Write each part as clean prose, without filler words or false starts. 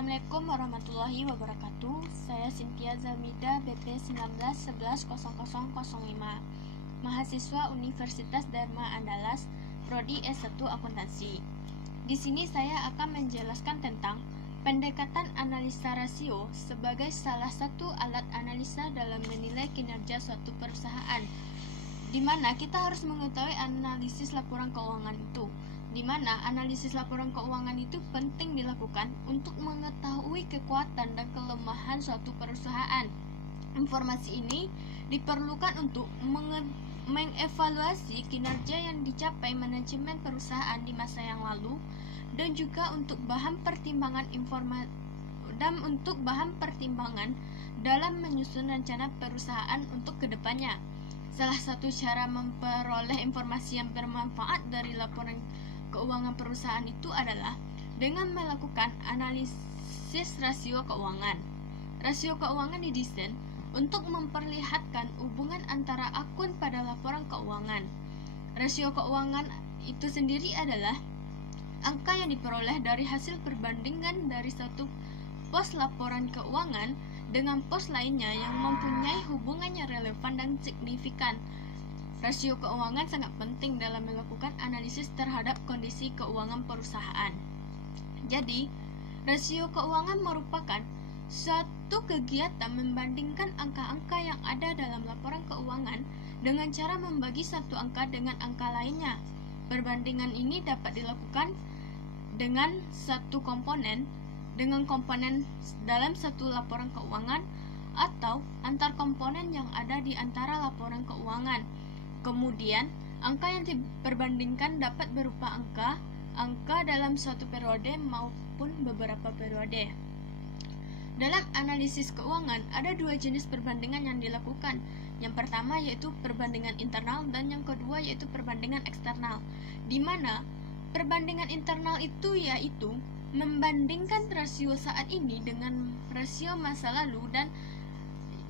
Assalamualaikum warahmatullahi wabarakatuh. Saya Cynthia Zalmida, BP 19110005, mahasiswa Universitas Dharma Andalas, Prodi S1 Akuntansi. Di sini saya akan menjelaskan tentang pendekatan analisa rasio sebagai salah satu alat analisa dalam menilai kinerja suatu perusahaan, di mana kita harus mengetahui analisis laporan keuangan itu. Di mana analisis laporan keuangan itu penting dilakukan untuk mengetahui kekuatan dan kelemahan suatu perusahaan. Informasi ini diperlukan untuk mengevaluasi kinerja yang dicapai manajemen perusahaan di masa yang lalu, dan juga untuk bahan pertimbangan dalam menyusun rencana perusahaan untuk kedepannya. Salah satu cara memperoleh informasi yang bermanfaat dari laporan keuangan perusahaan itu adalah dengan melakukan analisis rasio keuangan. Rasio keuangan didesain untuk memperlihatkan hubungan antara akun pada laporan keuangan. Rasio keuangan itu sendiri adalah angka yang diperoleh dari hasil perbandingan dari satu pos laporan keuangan dengan pos lainnya yang mempunyai hubungan yang relevan dan signifikan. Rasio keuangan sangat penting dalam melakukan analisis terhadap kondisi keuangan perusahaan. Jadi, rasio keuangan merupakan suatu kegiatan membandingkan angka-angka yang ada dalam laporan keuangan dengan cara membagi satu angka dengan angka lainnya. Perbandingan ini dapat dilakukan dengan komponen dalam satu laporan keuangan atau antar komponen yang ada di antara laporan keuangan. Kemudian, angka yang diperbandingkan dapat berupa angka dalam suatu periode maupun beberapa periode. Dalam analisis keuangan, ada dua jenis perbandingan yang dilakukan. Yang pertama yaitu perbandingan internal dan yang kedua yaitu perbandingan eksternal, di mana perbandingan internal itu yaitu membandingkan rasio saat ini dengan rasio masa lalu dan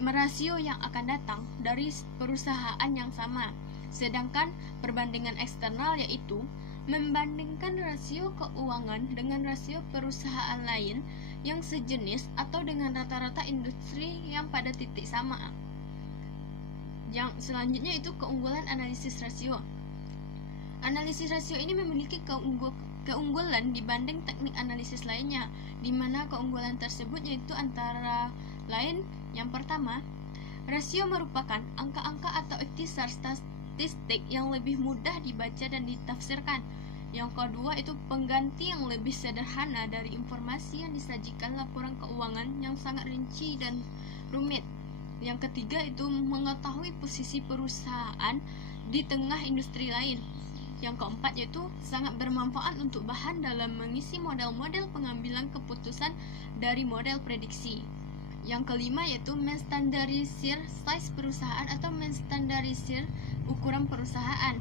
rasio yang akan datang dari perusahaan yang sama. Sedangkan perbandingan eksternal yaitu membandingkan rasio keuangan dengan rasio perusahaan lain yang sejenis atau dengan rata-rata industri yang pada titik sama. Yang selanjutnya itu keunggulan analisis rasio. Analisis rasio ini memiliki keunggulan dibanding teknik analisis lainnya, di mana keunggulan tersebut yaitu antara lain: yang pertama, rasio merupakan angka-angka atau ikhtisar statistik yang lebih mudah dibaca dan ditafsirkan. Yang kedua itu pengganti yang lebih sederhana dari informasi yang disajikan laporan keuangan yang sangat rinci dan rumit. Yang ketiga itu mengetahui posisi perusahaan di tengah industri lain. Yang keempat yaitu sangat bermanfaat untuk bahan dalam mengisi model-model pengambilan keputusan dari model prediksi. Yang kelima yaitu menstandarisir size perusahaan atau menstandarisir ukuran perusahaan.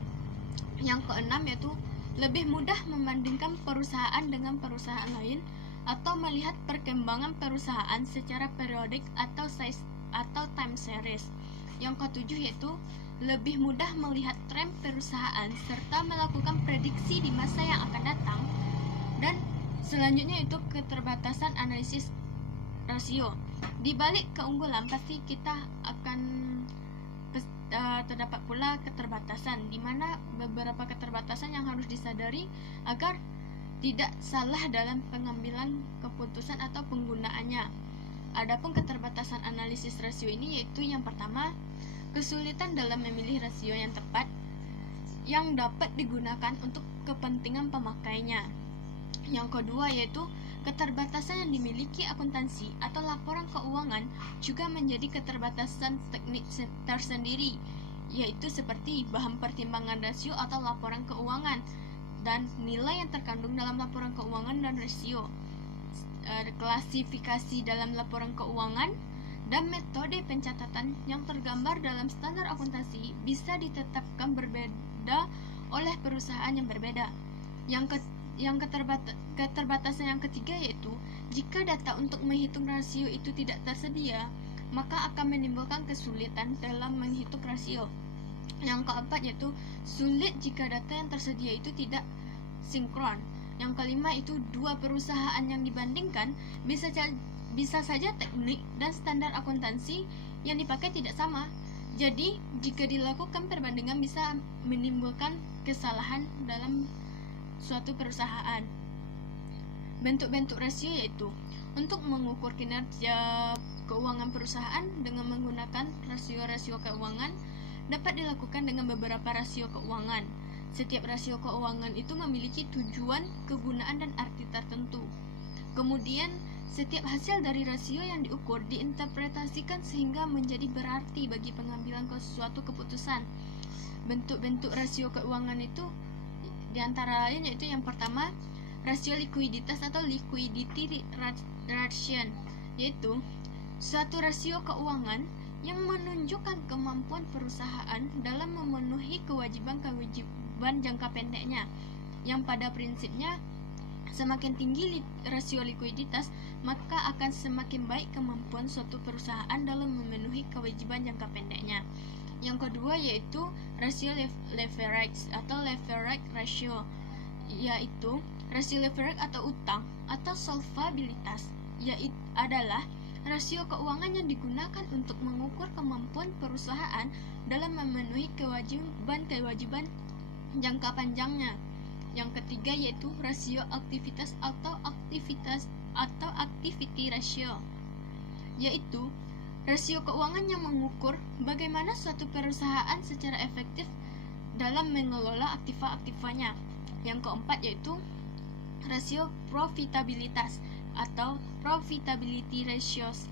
Yang keenam yaitu lebih mudah membandingkan perusahaan dengan perusahaan lain atau melihat perkembangan perusahaan secara periodik atau time series. Yang ketujuh yaitu lebih mudah melihat tren perusahaan serta melakukan prediksi di masa yang akan datang. Dan selanjutnya itu keterbatasan analisis rasio. Di balik keunggulan pasti kita akan terdapat pula keterbatasan, di mana beberapa keterbatasan yang harus disadari agar tidak salah dalam pengambilan keputusan atau penggunaannya. Adapun keterbatasan analisis rasio ini yaitu yang pertama, kesulitan dalam memilih rasio yang tepat yang dapat digunakan untuk kepentingan pemakainya. Yang kedua yaitu keterbatasan yang dimiliki akuntansi atau laporan keuangan juga menjadi keterbatasan teknik tersendiri, yaitu seperti bahan pertimbangan rasio atau laporan keuangan dan nilai yang terkandung dalam laporan keuangan dan rasio, klasifikasi dalam laporan keuangan, dan metode pencatatan yang tergambar dalam standar akuntansi bisa ditetapkan berbeda oleh perusahaan yang berbeda. Keterbatasan yang ketiga yaitu jika data untuk menghitung rasio itu tidak tersedia, maka akan menimbulkan kesulitan dalam menghitung rasio. Yang keempat yaitu sulit jika data yang tersedia itu tidak sinkron. Yang kelima itu dua perusahaan yang dibandingkan bisa saja teknik dan standar akuntansi yang dipakai tidak sama. Jadi, jika dilakukan perbandingan bisa menimbulkan kesalahan dalam suatu perusahaan. Bentuk-bentuk rasio yaitu untuk mengukur kinerja keuangan perusahaan dengan menggunakan rasio-rasio keuangan dapat dilakukan dengan beberapa rasio keuangan. Setiap rasio keuangan itu memiliki tujuan, kegunaan, dan arti tertentu. Kemudian, setiap hasil dari rasio yang diukur diinterpretasikan sehingga menjadi berarti bagi pengambilan suatu keputusan. Bentuk-bentuk rasio keuangan itu diantara lain yaitu yang pertama, rasio likuiditas atau liquidity ratio, yaitu suatu rasio keuangan yang menunjukkan kemampuan perusahaan dalam memenuhi kewajiban jangka pendeknya, yang pada prinsipnya semakin tinggi rasio likuiditas, maka akan semakin baik kemampuan suatu perusahaan dalam memenuhi kewajiban jangka pendeknya. Yang kedua yaitu rasio leverage atau leverage ratio, yaitu rasio leverage atau utang atau solvabilitas, yaitu adalah rasio keuangan yang digunakan untuk mengukur kemampuan perusahaan dalam memenuhi kewajiban jangka panjangnya. Yang ketiga yaitu rasio aktivitas atau activity ratio, yaitu rasio keuangan yang mengukur bagaimana suatu perusahaan secara efektif dalam mengelola aktiva-aktivanya. Yang keempat yaitu rasio profitabilitas atau profitability ratios,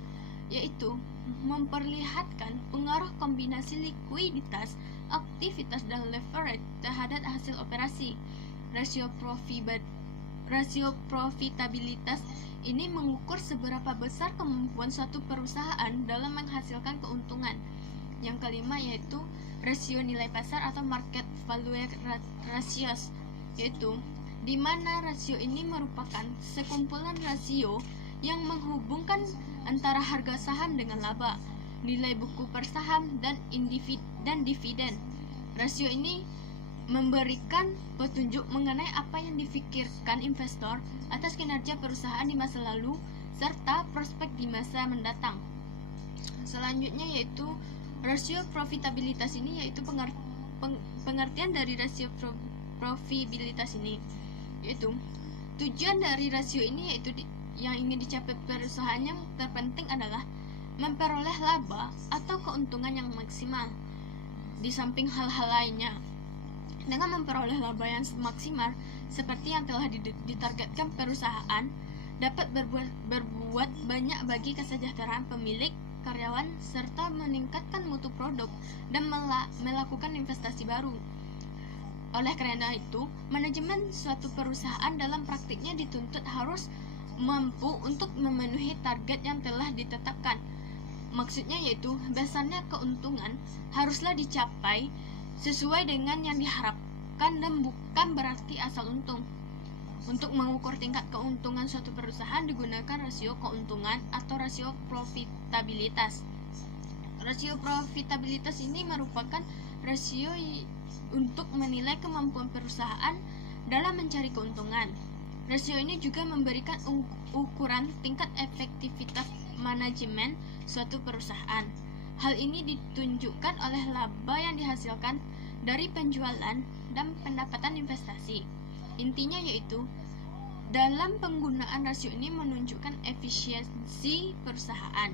yaitu memperlihatkan pengaruh kombinasi likuiditas, aktivitas, dan leverage terhadap hasil operasi. Rasio profitabilitas ini mengukur seberapa besar kemampuan suatu perusahaan dalam menghasilkan keuntungan. Yang kelima yaitu rasio nilai pasar atau market value ratios, yaitu di mana rasio ini merupakan sekumpulan rasio yang menghubungkan antara harga saham dengan laba, nilai buku per saham, dan dividen. Rasio ini memberikan petunjuk mengenai apa yang difikirkan investor atas kinerja perusahaan di masa lalu serta prospek di masa mendatang. Selanjutnya yaitu rasio profitabilitas ini, yaitu pengertian dari rasio profitabilitas ini, yaitu tujuan dari rasio ini yaitu yang ingin dicapai perusahaan yang terpenting adalah memperoleh laba atau keuntungan yang maksimal di samping hal-hal lainnya. Dengan memperoleh laba yang maksimal seperti yang telah ditargetkan perusahaan dapat berbuat banyak bagi kesejahteraan pemilik, karyawan, serta meningkatkan mutu produk dan melakukan investasi baru. Oleh karena itu, manajemen suatu perusahaan dalam praktiknya dituntut harus mampu untuk memenuhi target yang telah ditetapkan. Maksudnya yaitu dasarnya keuntungan haruslah dicapai sesuai dengan yang diharapkan dan bukan berarti asal untung. Untuk mengukur tingkat keuntungan suatu perusahaan digunakan rasio keuntungan atau rasio profitabilitas. Rasio profitabilitas ini merupakan rasio untuk menilai kemampuan perusahaan dalam mencari keuntungan. Rasio ini juga memberikan ukuran tingkat efektivitas manajemen suatu perusahaan. Hal ini ditunjukkan oleh laba yang dihasilkan dari penjualan dan pendapatan investasi. Intinya yaitu, dalam penggunaan rasio ini menunjukkan efisiensi perusahaan.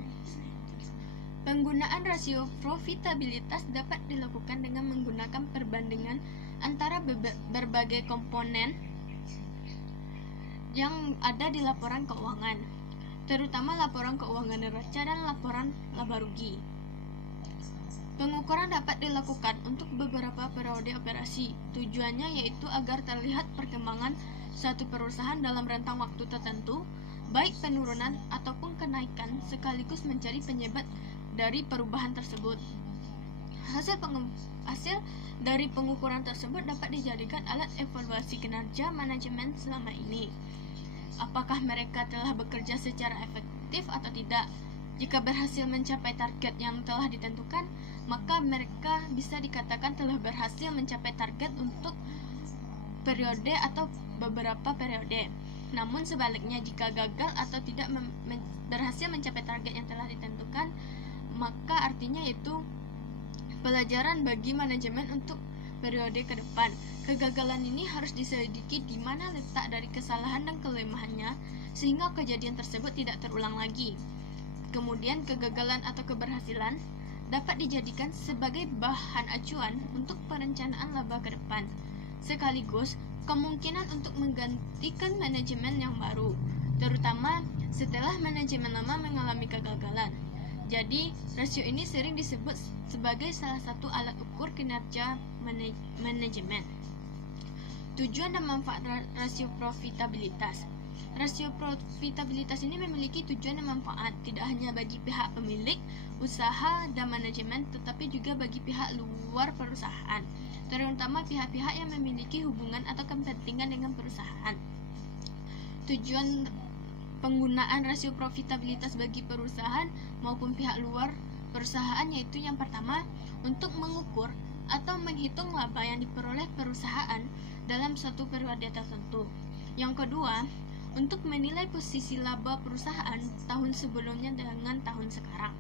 Penggunaan rasio profitabilitas dapat dilakukan dengan menggunakan perbandingan antara berbagai komponen yang ada di laporan keuangan, terutama laporan keuangan neraca dan laporan laba rugi. Pengukuran dapat dilakukan untuk beberapa periode operasi. Tujuannya yaitu agar terlihat perkembangan suatu perusahaan dalam rentang waktu tertentu, baik penurunan ataupun kenaikan, sekaligus mencari penyebab dari perubahan tersebut. Hasil dari pengukuran tersebut dapat dijadikan alat evaluasi kinerja manajemen selama ini. Apakah mereka telah bekerja secara efektif atau tidak? Jika berhasil mencapai target yang telah ditentukan, maka mereka bisa dikatakan telah berhasil mencapai target untuk periode atau beberapa periode. Namun sebaliknya, jika gagal atau tidak berhasil mencapai target yang telah ditentukan, maka artinya itu pelajaran bagi manajemen untuk periode ke depan. Kegagalan ini harus diselidiki di mana letak dari kesalahan dan kelemahannya sehingga kejadian tersebut tidak terulang lagi. Kemudian kegagalan atau keberhasilan dapat dijadikan sebagai bahan acuan untuk perencanaan laba ke depan, sekaligus kemungkinan untuk menggantikan manajemen yang baru, terutama setelah manajemen lama mengalami kegagalan. Jadi, rasio ini sering disebut sebagai salah satu alat ukur kinerja manajemen. Tujuan dan manfaat rasio profitabilitas. Rasio profitabilitas ini memiliki tujuan dan manfaat tidak hanya bagi pihak pemilik, usaha, dan manajemen, tetapi juga bagi pihak luar perusahaan, terutama pihak-pihak yang memiliki hubungan atau kepentingan dengan perusahaan. Tujuan penggunaan rasio profitabilitas bagi perusahaan maupun pihak luar perusahaan yaitu yang pertama, untuk mengukur atau menghitung laba yang diperoleh perusahaan dalam suatu periode tertentu. Yang kedua, untuk menilai posisi laba perusahaan tahun sebelumnya dengan tahun sekarang.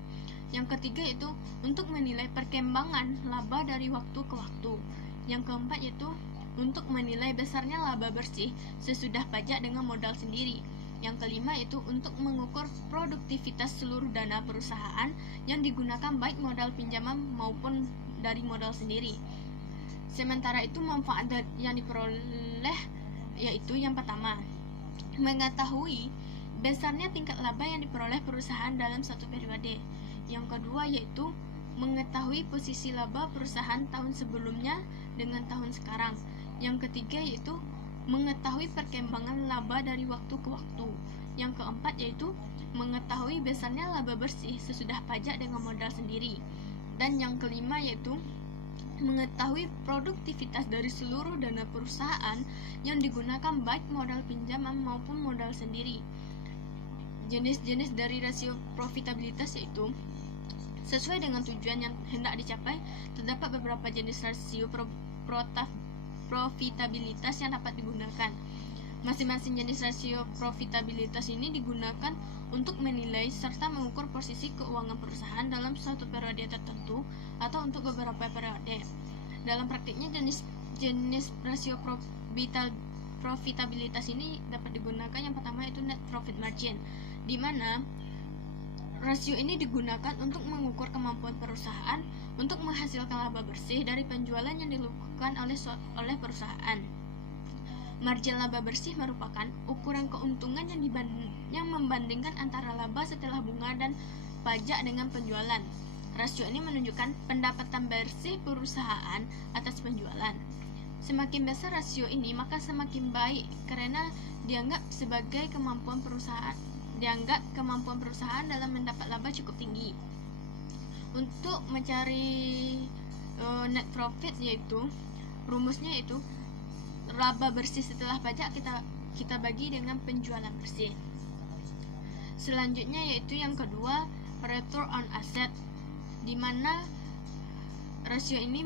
Yang ketiga yaitu untuk menilai perkembangan laba dari waktu ke waktu. Yang keempat yaitu untuk menilai besarnya laba bersih sesudah pajak dengan modal sendiri. Yang kelima yaitu untuk mengukur produktivitas seluruh dana perusahaan yang digunakan baik modal pinjaman maupun dari modal sendiri. Sementara itu manfaat yang diperoleh yaitu yang pertama, mengetahui besarnya tingkat laba yang diperoleh perusahaan dalam satu periode. Yang kedua yaitu mengetahui posisi laba perusahaan tahun sebelumnya dengan tahun sekarang. Yang ketiga yaitu mengetahui perkembangan laba dari waktu ke waktu. Yang keempat yaitu mengetahui besarnya laba bersih sesudah pajak dengan modal sendiri. Dan yang kelima yaitu mengetahui produktivitas dari seluruh dana perusahaan yang digunakan baik modal pinjaman maupun modal sendiri. Jenis-jenis dari rasio profitabilitas yaitu sesuai dengan tujuan yang hendak dicapai, terdapat beberapa jenis rasio profitabilitas yang dapat digunakan. Masing-masing jenis rasio profitabilitas ini digunakan untuk menilai serta mengukur posisi keuangan perusahaan dalam suatu periode tertentu atau untuk beberapa periode. Dalam praktiknya jenis rasio profitabilitas ini dapat digunakan yang pertama yaitu net profit margin, di mana rasio ini digunakan untuk mengukur kemampuan perusahaan untuk menghasilkan laba bersih dari penjualan yang dilakukan oleh perusahaan. Margin laba bersih merupakan ukuran keuntungan yang membandingkan antara laba setelah bunga dan pajak dengan penjualan. Rasio ini menunjukkan pendapatan bersih perusahaan atas penjualan. Semakin besar rasio ini, maka semakin baik karena dianggap kemampuan perusahaan dalam mendapat laba cukup tinggi. Untuk mencari net profit yaitu rumusnya yaitu laba bersih setelah pajak kita bagi dengan penjualan bersih. Selanjutnya yaitu yang kedua, return on asset, di mana rasio ini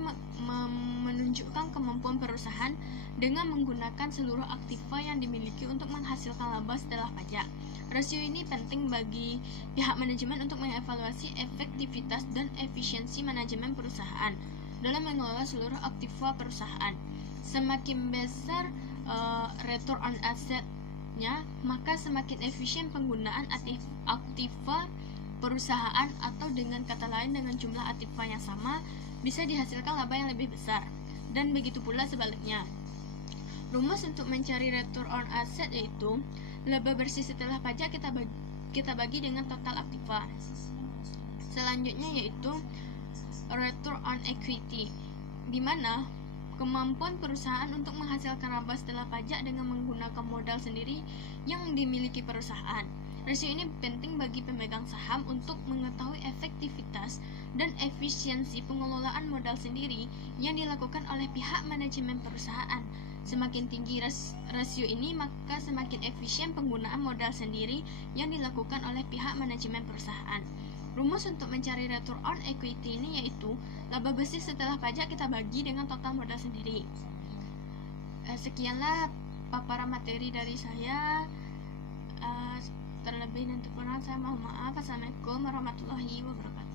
menunjukkan kemampuan perusahaan dengan menggunakan seluruh aktiva yang dimiliki untuk menghasilkan laba setelah pajak. Rasio ini penting bagi pihak manajemen untuk mengevaluasi efektivitas dan efisiensi manajemen perusahaan dalam mengelola seluruh aktiva perusahaan. Semakin besar return on asset-nya, maka semakin efisien penggunaan aktiva perusahaan, atau dengan kata lain dengan jumlah aktiva yang sama bisa dihasilkan laba yang lebih besar. Dan begitu pula sebaliknya. Rumus untuk mencari return on asset yaitu laba bersih setelah pajak kita bagi dengan total aktiva. Selanjutnya yaitu return on equity, di mana kemampuan perusahaan untuk menghasilkan laba setelah pajak dengan menggunakan modal sendiri yang dimiliki perusahaan. Rasio ini penting bagi pemegang saham untuk mengetahui efektivitas dan efisiensi pengelolaan modal sendiri yang dilakukan oleh pihak manajemen perusahaan. Semakin tinggi rasio ini, maka semakin efisien penggunaan modal sendiri yang dilakukan oleh pihak manajemen perusahaan. Rumus untuk mencari return on equity ini yaitu laba bersih setelah pajak kita bagi dengan total modal sendiri. Sekianlah paparan materi dari saya. Terlebih dan terkurang saya mohon maaf. Assalamualaikum warahmatullahi wabarakatuh.